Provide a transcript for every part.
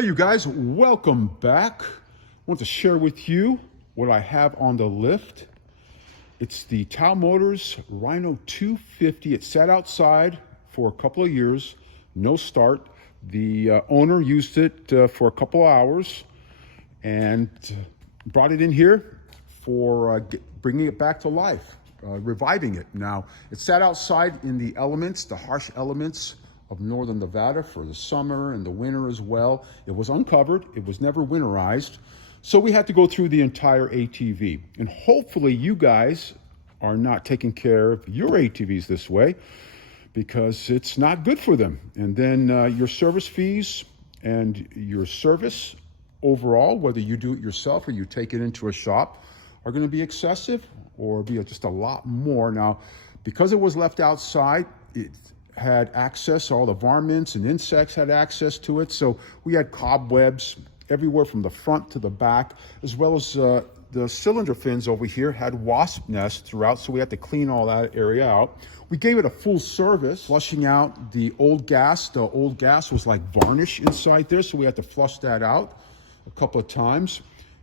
Hey you guys, welcome back. I want to share with you what I have on the lift. It's the Tao Motors RENO 250. It sat outside for a couple of years, no start. The owner used it for a couple of hours and brought it in here for bringing it back to life, reviving it. Now, it sat outside in the elements, the harsh elements of northern Nevada for the summer and the winter as well. It was uncovered, it was never winterized. So we had to go through the entire ATV. And hopefully you guys are not taking care of your ATVs this way, because it's not good for them. And then your service fees and your service overall, whether you do it yourself or you take it into a shop, are gonna be excessive or be just a lot more. Now, because it was left outside, it had access, all the varmints and insects had access to it. So we had cobwebs everywhere from the front to the back, as well as the cylinder fins over here had wasp nests throughout. So we had to clean all that area out. We gave it a full service, flushing out the old gas. The old gas was like varnish inside there. So we had to flush that out a couple of times.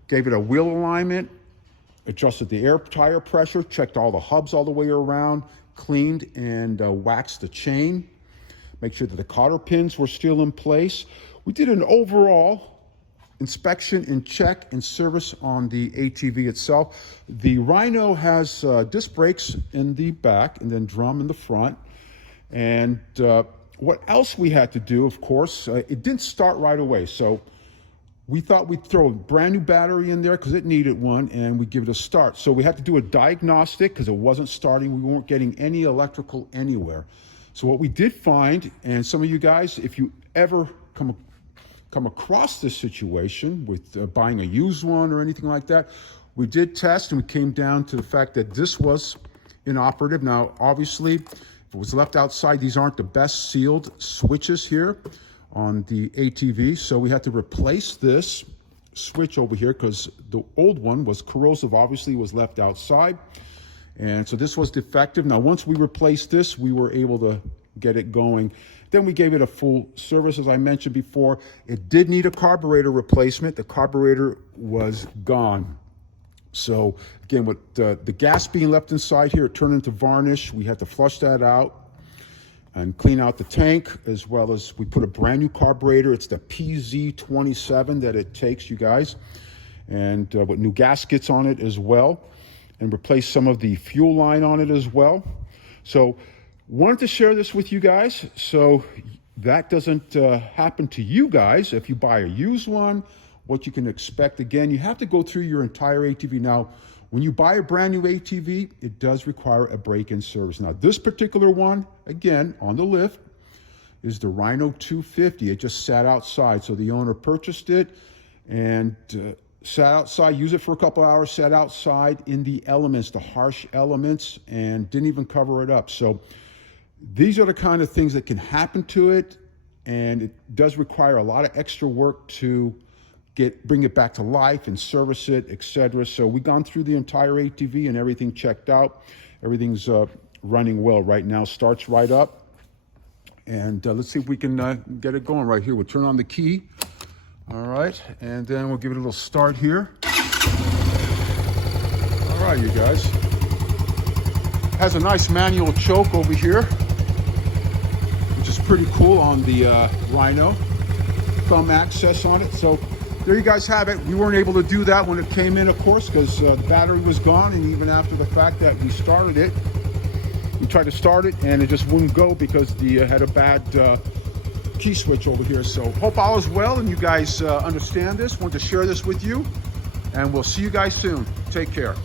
Gave it a wheel alignment, adjusted the air tire pressure, checked all the hubs all the way around, cleaned and waxed the chain, make sure that the cotter pins were still in place. We did an overall inspection and check and service on the ATV itself. The RENO has disc brakes in the back and then drum in the front. And what else we had to do, of course, it didn't start right away. So we thought we'd throw a brand new battery in there because it needed one, and we'd give it a start. So we had to do a diagnostic because it wasn't starting. We weren't getting any electrical anywhere. So what we did find, and some of you guys, if you ever come across this situation with buying a used one or anything like that, we did test and we came down to the fact that this was inoperative. Now, obviously, if it was left outside, these aren't the best sealed switches here on the ATV, so we had to replace this switch over here because the old one was corrosive, obviously was left outside, and so this was defective. Now once we replaced this, we were able to get it going. Then we gave it a full service. As I mentioned before, it did need a carburetor replacement. The carburetor was gone. So again, with the gas being left inside here, it turned into varnish. We had to flush that out and clean out the tank, as well as we put a brand new carburetor. It's the PZ27 that it takes, you guys, and with new gaskets on it as well, and replace some of the fuel line on it as well. So wanted to share this with you guys so that doesn't happen to you guys. If you buy a used one, what you can expect. Again, you have to go through your entire ATV. Now, when you buy a brand new ATV, it does require a break-in service. Now, this particular one, again, on the lift, is the RENO 250. It just sat outside. So the owner purchased it and sat outside, used it for a couple hours, sat outside in the elements, the harsh elements, and didn't even cover it up. So these are the kind of things that can happen to it, and it does require a lot of extra work to bring it back to life and service it, etc. So we've gone through the entire ATV and everything checked out. Everything's running well right now, starts right up. And let's see if we can get it going right here. We'll turn on the key. All right, and then we'll give it a little start here. All right, you guys. Has a nice manual choke over here, which is pretty cool on the RENO. Thumb access on it. So there you guys have it. We weren't able to do that when it came in, of course, because the battery was gone, and even after the fact that we started it, we tried to start it and it just wouldn't go because the had a bad key switch over here. So hope all is well and you guys understand this. Want to share this with you, and we'll see you guys soon. Take care.